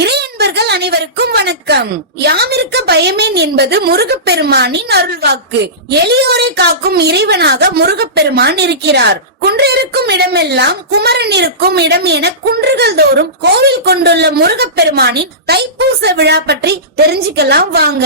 இறையன்பர்கள் அனைவருக்கும் வணக்கம். யாமிருக்க பயமேன் என்பது முருகப்பெருமானின் அருள்வாக்கு. எளியோரை காக்கும் இறைவனாக முருகப்பெருமான் இருக்கிறார். குன்றிருக்கும் இடமெல்லாம் குமரன் இருக்கும் இடம் என குன்றுகள் தோறும் கோவில் கொண்டுள்ள முருகப்பெருமானின் தைப்பூச விழா பற்றி தெரிஞ்சுக்கலாம் வாங்க.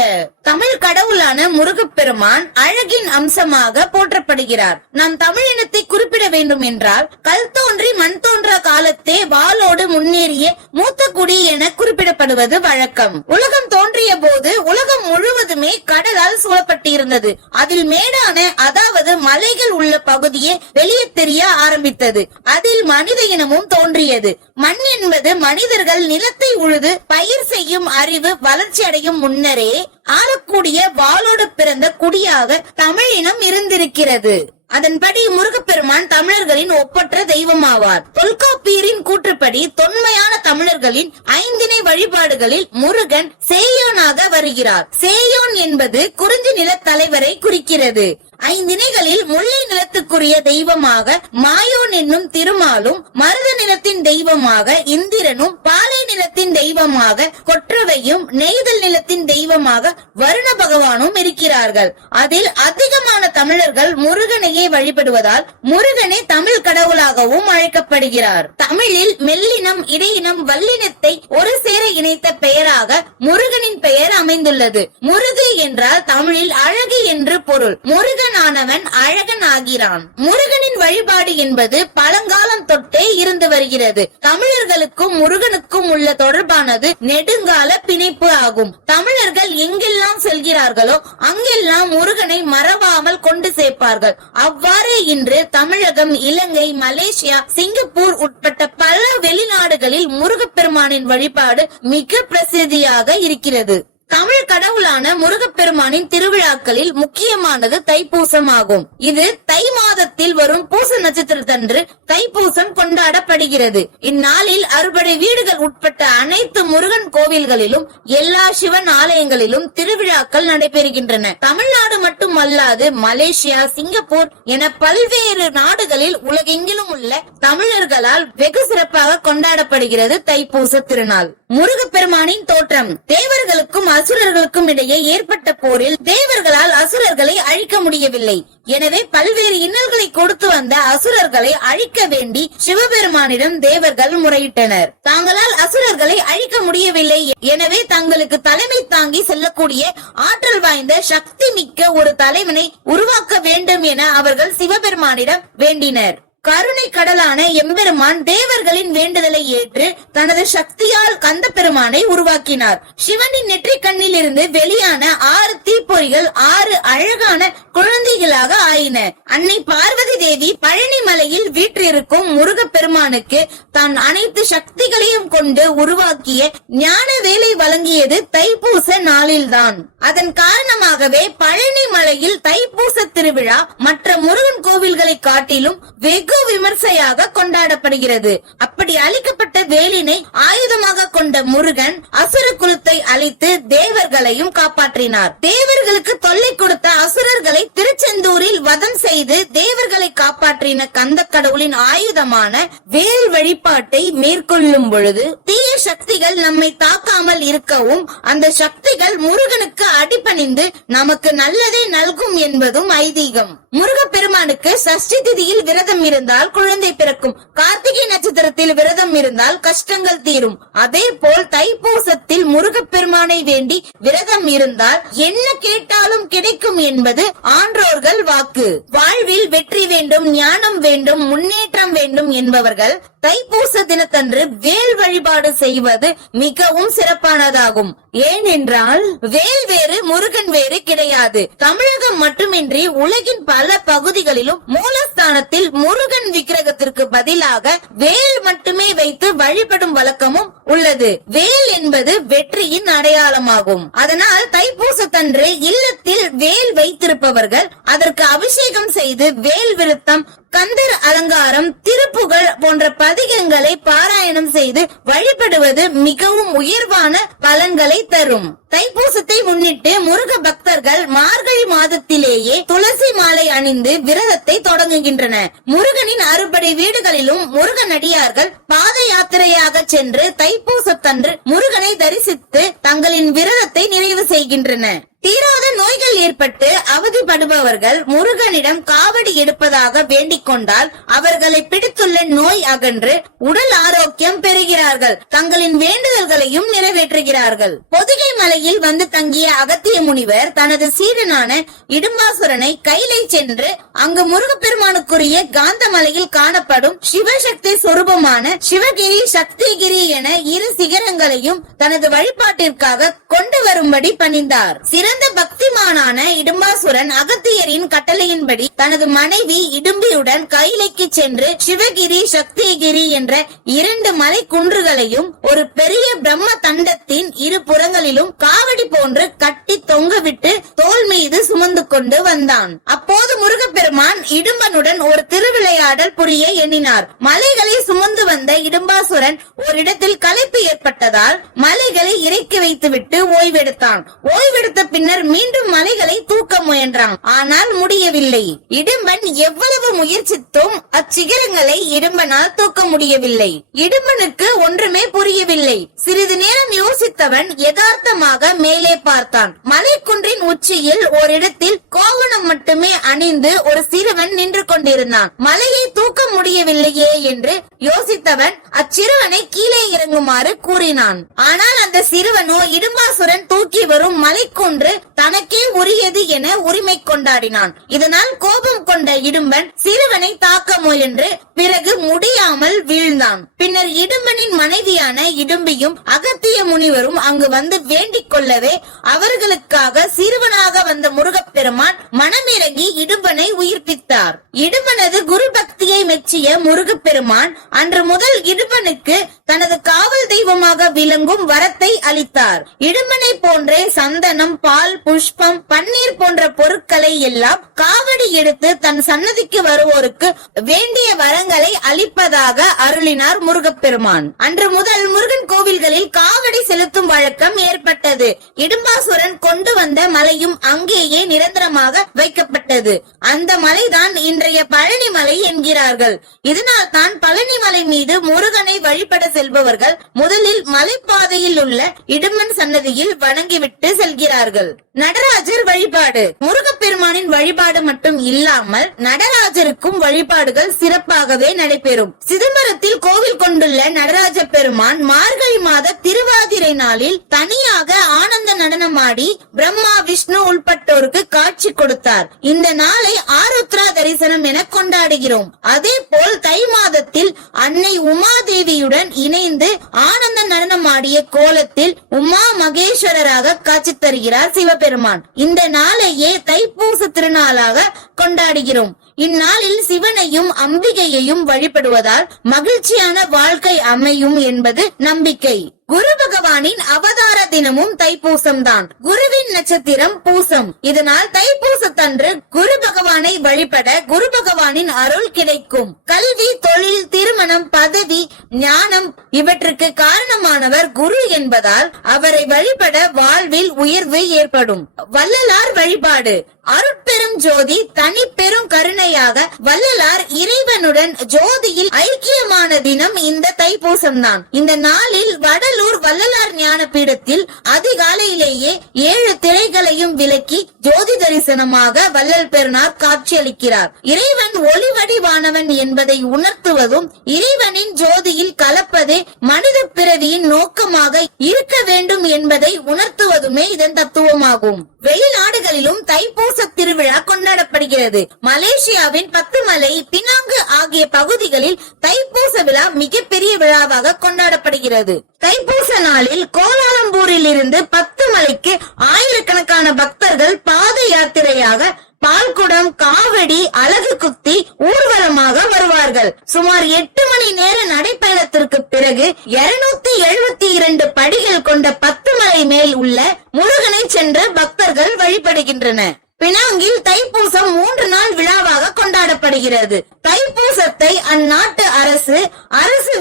தமிழ் கடவுளான முருகப்பெருமான் அழகின் அம்சமாக போற்றப்படுகிறார். நாம் தமிழினத்தை குறிப்பிட வேண்டும் என்றால் கல் தோன்றி மண் தோன்றா காலத்தே வாளோடு முன்னேறிய மூத்த குடி என குறிப்பிடப்படுவது வழக்கம். உலகம் தோன்றிய போது உலகம் முழுவதுமே கடலால் சூழப்பட்டிருந்தது. அதில் மேடான அதாவது மலைகள் உள்ள பகுதியே வெளியே தெரிய ஆரம்பித்தது. அதில் மனித இனமும் தோன்றியது. மண் என்பது மனிதர்கள் நிலத்தை உழுது பயிர் செய்யும் அறிவு வளர்ச்சி அடையும் முன்னரே ஆளக்கூடிய வாளோடு பிறந்த குடியாக தமிழினம் இருந்திருக்கிறது. அதன்படி முருகப்பெருமான் தமிழர்களின் ஒப்பற்ற தெய்வமாவார். தொல்காப்பியரின் கூற்றுப்படி தொன்மையான தமிழர்களின் ஐந்திணை வழிபாடுகளில் முருகன் சேயோனாக வருகிறார். சேயோன் என்பது குறிஞ்சி நில தலைவரை குறிக்கிறது. ஐந்திணைகளில் முல்லை நிலத்துக்குரிய தெய்வமாக மாயோன் என்னும் திருமாலும், மருத நிலத்தின் தெய்வமாக இந்திரனும், பாலை நிலத்தின் தெய்வமாக கொற்றவையும், நெய்தல் நிலத்தின் தெய்வமாக வருண பகவானும் இருக்கிறார்கள். அதில் அதிகமான தமிழர்கள் முருகனையே வழிபடுவதால் முருகனே தமிழ் கடவுளாகவும் அழைக்கப்படுகிறார். தமிழில் மெல்லினம், இடையினம், வல்லினத்தை ஒரு சேர இணைத்த பெயராக முருகனின் பெயர் அமைந்துள்ளது. முருகு என்றால் தமிழில் அழகு என்று பொருள். முருகன் ஆனவன் அழகன் ஆகிறான். முருகனின் வழிபாடு என்பது பழங்காலம் தொட்டே இருந்து வருகிறது. தமிழர்களுக்கும் முருகனுக்கும் உள்ள தொடர்பானது நெடுங்கால பிணைப்பு ஆகும். தமிழர்கள் எங்கெல்லாம் செல்கிறார்களோ அங்கெல்லாம் முருகனை மறவாமல் கொண்டு சேர்ப்பார்கள். அவ்வாறு இன்று தமிழகம், இலங்கை, மலேசியா, சிங்கப்பூர் உட்பட்ட பல வெளிநாடுகளில் முருகப்பெருமானின் வழிபாடு மிக பிரசித்தியாக இருக்கிறது. தமிழ் கடவுளான முருகப்பெருமானின் திருவிழாக்களில் முக்கியமானது தைப்பூசம் ஆகும். இது தை மாதத்தில் வரும் பூச நட்சத்திரத்தன்று தைப்பூசம் கொண்டாடப்படுகிறது. இந்நாளில் அறுபடை வீடுகள் உட்பட்ட அனைத்து முருகன் கோவில்களிலும் எல்லா சிவன் ஆலயங்களிலும் திருவிழாக்கள் நடைபெறுகின்றன. தமிழ்நாடு மட்டுமல்லாது மலேசியா, சிங்கப்பூர் என பல்வேறு நாடுகளில் உலகெங்கிலும் உள்ள தமிழர்களால் வெகு சிறப்பாக கொண்டாடப்படுகிறது தைப்பூச திருநாள். முருகப்பெருமானின் தோற்றம். தேவர்களுக்கும் அசுரர்களுக்கும் இடையே ஏற்பட்ட போரில் தேவர்களால் அசுரர்களை அழிக்க முடியவில்லை. எனவே பல்வேறு இன்னல்களை கொடுத்து வந்த அசுரர்களை அழிக்க வேண்டி சிவபெருமானிடம் தேவர்கள் முறையிட்டனர். தாங்களால் அசுரர்களை அழிக்க முடியவில்லை. எனவே தங்களுக்கு தலைமை தாங்கி செல்லக்கூடிய ஆற்றல் வாய்ந்த சக்தி மிக்க ஒரு தலைவனை உருவாக்க வேண்டும் என அவர்கள் சிவபெருமானிடம் வேண்டினர். கருணை கடலான எம்பெருமான் தேவர்களின் வேண்டுதலை ஏற்று தனது சக்தியால் கந்த பெருமானை உருவாக்கினார். சிவனின் நெற்றி கண்ணில் இருந்து வெளியான 6 தீப்பொறிகள் 6 அழகான குழந்தைகளாக ஆயின. அன்னை பார்வதி தேவி பழனி மலையில் வீற்றிருக்கும் முருகப்பெருமானுக்கு தான் அனைத்து சக்திகளையும் கொண்டு உருவாக்கிய ஞான வேலை வழங்கியது தைப்பூச நாளில்தான். அதன் காரணமாகவே பழனி மலையில் தைப்பூச திருவிழா மற்ற முருகன் கோவில்களை காட்டிலும் வெகு விமர்சையாக கொண்டாடப்படுகிறது. அப்படி அளிக்கப்பட்ட வேலினை ஆயுதமாக கொண்ட முருகன் அசுர குலத்தை அழித்து தேவர்களையும் காப்பாற்றினார். தேவர்களுக்கு தொல்லை கொடுத்த அசுரர்களை திருச்செந்தூரில் வதம் செய்து தேவர்களை காப்பாற்றின கந்த கடவுளின் ஆயுதமான வேல் வழிபாட்டை மேற்கொள்ளும் பொழுது தீய சக்திகள் நம்மை தாக்காமல் இருக்கவும் அந்த சக்திகள் முருகனுக்கு அடிபணிந்து நமக்கு நல்லதை நல்கும் என்பதும் ஐதீகம். முருகப்பெருமானுக்கு சஷ்டி திதியில் விரதம் இருந்தால் குழந்தை பிறக்கும். கார்த்திகை நட்சத்திரத்தில் விரதம் இருந்தால் கஷ்டங்கள் தீரும். அதே போல் தைப்பூசத்தில் முருகப்பெருமானை வேண்டி விரதம் இருந்தால் என்ன கேட்டாலும் கிடைக்கும் என்பது ஆன்றோர்கள் வாக்கு. வாழ்வில் வெற்றி வேண்டும், ஞானம் வேண்டும், முன்னேற்றம் வேண்டும் என்பவர்கள் தைப்பூச தினத்தன்று வேல் வழிபாடு செய்வது மிகவும் சிறப்பானதாகும். ஏனென்றால் வேல் வேறு முருகன் வேறு கிடையாது. தமிழகம் மட்டுமின்றி உலகின் பல பகுதிகளிலும் மூலஸ்தானத்தில் முருகன் விக்கிரகத்திற்கு பதிலாக வேல் மட்டுமே வைத்து வழிபடும் வழக்கமும் உள்ளது. வேல் என்பது வெற்றியின் அடையாளமாகும். அதனால் தைப்பூசத்தன்று இல்லத்தில் வேல் வைத்திருப்பவர்கள் அதற்கு அபிஷேகம் செய்து வேல் விருத்தம், கந்தர் அலங்காரம், திருப்புகழ் போன்ற பதிகங்களை பாராயணம் செய்து வழிபடுவது மிகவும் உயர்வான பலன்களை தரும். தைப்பூசத்தை முன்னிட்டு முருக பக்தர்கள் மார்கழி மாதத்திலேயே துளசி மாலை அணிந்து விரதத்தை தொடங்குகின்றன. முருகனின் அறுபடை வீடுகளிலும் முருகனடியார்கள் பாத யாத்திரையாக சென்று தைப்பூசத்தன்று முருகனை தரிசித்து தங்களின் விரதத்தை நிறைவு செய்கின்றன. தீராத நோய்கள் ஏற்பட்டு அவதிப்படுபவர்கள் முருகனிடம் காவடி எடுப்பதாக வேண்டிக் கொண்டால் அவர்களை பிடித்துள்ள நோய் அகன்று உடல் ஆரோக்கியம் பெறுகிறார்கள். தங்களின் வேண்டுதல்களையும் நிறைவேற்றுகிறார்கள். பொதிகை மலையில் வந்து தங்கிய அகத்திய முனிவர் தனது சீடனான இடும்பாசுரனை கைலை சென்று அங்கு முருகப்பெருமானுக்குரிய காந்த மலையில் காணப்படும் சிவசக்தி சொரூபமான சிவகிரி சக்திகிரி என இரு சிகரங்களையும் தனது வழிபாட்டிற்காக கொண்டு வரும்படி பணிந்தார். சிறந்த பக்திமானான இடும்பாசுரன் அகத்தியரின் கட்டளையின்படி தனது மனைவி இடும்பியுடன் கைலைக்கு சென்று சிவகிரி சக்திகிரி என்ற 2 மலை குன்றுகளையும் ஒரு பெரிய பிரம்ம தண்டத்தின் இரு புறங்களிலும் காவடி போன்று கட்டி தொங்கவிட்டு தோல் மீது சுமந்து கொண்டு வந்தான். அப்போது முருகப்பெருமான் இடும்பனுடன் ஒரு திருவிளையாடல் புரிய எண்ணினார். மலைகளை சுமந்து வந்த இடும்பாசுரன் ஒரு இடத்தில் களைப்பு ஏற்பட்டதால் மலைகளை இறக்கி வைத்துவிட்டு ஓய்வெடுத்தான். ஓய்வெடுத்த பின்னர் மீண்டும் மலைகளை தூக்க முயன்றான். ஆனால் முடியவில்லை. இடும்பன் எவ்வளவு முயற்சித்தும் அச்சிகரங்களை இடும்பனால் தூக்க முடியவில்லை. இடும்பனுக்கு ஒன்றுமே புரியவில்லை. சிறிது நேரம் யோசித்தவன் யதார்த்தமாக மேலே பார்த்தான். மலைக்குன்றின் உச்சியில் ஓரிடத்தில் கோவணம் மட்டுமே அணிந்து ஒரு சிறுவன் நின்று கொண்டிருந்தான். மலையை தூக்க முடியவில்லையே என்று யோசித்தவன் அச்சிறுவனை கீழே இறங்குமாறு கூறினான். ஆனால் அந்த சிறுவனோ இடும்பாசுரன் தூக்கி வரும் மலைக்குன்று தனக்கே உரியது என உரிமை கொண்டாடினான். இதனால் கோபம் கொண்ட இடும்பன் சிறுவனை தாக்க முயன்று பிறகு முடியாமல் வீழ்ந்தான். பின்னர் இடும்பனின் மனைவியான இடும்பியும் அகத்திய முனிவரும் அங்கு வந்து வேண்டிக் கொள்ளவே அவர்களுக்காக சிறுவனாக வந்த முருகப்பெருமான் மனமிறங்கி இடும்பனை உயிர்ப்பித்தார். இடும்பனது குரு பக்தியை மெச்சிய முருகப்பெருமான் அன்று முதல் இடும்பனுக்கு தனது காவல் தெய்வமாக விளங்கும் வரத்தை அளித்தார். இடும்பனை போன்றே சந்தனம், பால், புஷ்பம், பன்னீர் போன்ற பொருட்களை எல்லாம் காவடி எடுத்து தன் சன்னதிக்கு வருவோருக்கு வேண்டிய வரங்களை அளிப்பதாக அருளினார் முருகப்பெருமான். அன்று முதல் முருகன் கோவில்களில் காவடி செலுத்தும் வழக்கம் ஏற்பட்டது. இடும்பாசுரன் கொண்டு வந்த மலையும் அங்கேயே நிரந்தரமாக வைக்கப்பட்டது. அந்த மலைதான் இன்றைய பழனி மலை என்கிறார்கள். இதனால் தான் பழனி மலை மீது முருகனை வழிபட செல்பவர்கள் முதலில் மலைப்பாதையில் உள்ள இடும்பன் சன்னதியில் வணங்கிவிட்டு செல்கிறார்கள். நடராஜர் வழிபாடு. முருகப்பெருமானின் வழிபாடு மட்டும் இல்லாமல் நடராஜருக்கும் வழிபாடுகள் சிறப்பாகவே நடைபெறும். சிதம்பரத்தில் கோவில் கொண்டுள்ள நடராஜ பெருமான் மார்கழி மாத திருவாதிரை நாளில் தனியாக ஆனந்த நடனமாடி பிரம்மா, விஷ்ணு உள்பட்டோருக்கு காட்சி கொடுத்தார். இந்த நாளை ஆருத்ரா தரிசனம் என கொண்டாடுகிறோம். அதே போல் தை மாதத்தில் அன்னை உமாதேவியுடன் இணைந்து ஆனந்த நடனமாடிய கோலத்தில் உமா மகேஸ்வரராக காட்சி தருகிறார் சிவபெருமான். இந்த நாளையே தைப்பூச திருநாளாக கொண்டாடுகிறோம். இந்நாளில் சிவனையும் அம்பிகையையும் வழிபடுவதால் மகிழ்ச்சியான வாழ்க்கை அமையும் என்பது நம்பிக்கை. குரு பகவானின் அவதார தினமும் தைப்பூசம் தான். குருவின் நட்சத்திரம் பூசம். இதனால் தைப்பூசத்தன்று குரு பகவானை வழிபட குரு பகவானின் அருள் கிடைக்கும். கல்வி, தொழில், திருமணம், பதவி, ஞானம் இவற்றுக்கு காரணமானவர் குரு என்பதால் அவரை வழிபட வாழ்வில் உயர்வு ஏற்படும். வள்ளலார் வழிபாடு. அருட்பெரும் ஜோதி தனி பெரும் கருணையாக வள்ளலார் இறைவனுடன் ஜோதியில் ஐக்கியமான தினம் இந்த தைப்பூசம் தான். இந்த நாளில் வடலூர் வள்ளலார் ஞான பீடத்தில் அதிகாலையிலேயே 7 திரைகளையும் விலக்கி ஜோதி தரிசனமாக வள்ளல் பெருமாள் காட்சியளிக்கிறார். இறைவன் ஒளி வடிவானவன் என்பதை உணர்த்துவதும் இறைவனின் ஜோதியில் கலப்பதே மனித பிறவியின் நோக்கமாக இருக்க வேண்டும் என்பதை உணர்த்துவதுமே இதன் தத்துவமாகும். வெளிநாடுகளிலும் தைப்பூச திருவிழா கொண்டாடப்படுகிறது. மலேசியாவின் 10 மலை, பினாங்கு ஆகிய பகுதிகளில் தைப்பூச விழா மிகப்பெரிய விழாவாக கொண்டாடப்படுகிறது. தைப்பூச நாளில் கோலாலம்பூரில் இருந்து 10 மலைக்கு ஆயிரக்கணக்கான பக்தர்கள் பாத யாத்திரையாக பால்குடம், காவடி, அலகு குத்தி ஊர்வலமாக வருவார்கள். சுமார் 8 மணி நேர நடைப்பயணத்திற்கு பிறகு 272 படிகள் கொண்ட 10 மலை மேல் உள்ள முருகனை சென்று பக்தர்கள் வழிபடுகின்றனர். பினாங்கில் தைப்பூசம் 3 நாள் விழாவாக கொண்டாடப்படுகிறது. தைப்பூசத்தை அந்நாட்டு அரசு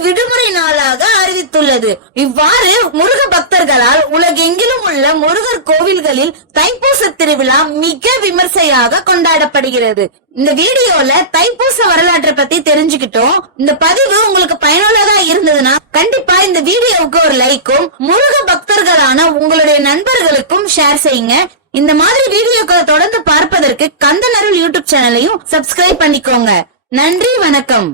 விடுமுறை நாளாக அறிவித்துள்ளது. இவ்வாறு முருக பக்தர்களால் உலகெங்கிலும் உள்ள உள்ள முருகர் கோவில்களில் தைப்பூச திருவிழா மிக விமர்சையாக கொண்டாடப்படுகிறது. இந்த வீடியோல தைப்பூச வரலாற்றை பத்தி தெரிஞ்சுக்கிட்டோம். இந்த பதிவு உங்களுக்கு பயனுள்ளதா இருந்ததுன்னா கண்டிப்பா இந்த வீடியோவுக்கு ஒரு லைக்கும், முருக பக்தர்களான உங்களுடைய நண்பர்களுக்கும் ஷேர் செய்யுங்க. இந்த மாதிரி வீடியோக்களை தொடர்ந்து பார்ப்பதற்கு கந்தன் அருள் யூடியூப் சேனலையும் சப்ஸ்கிரைப் பண்ணிக்கோங்க. நன்றி, வணக்கம்.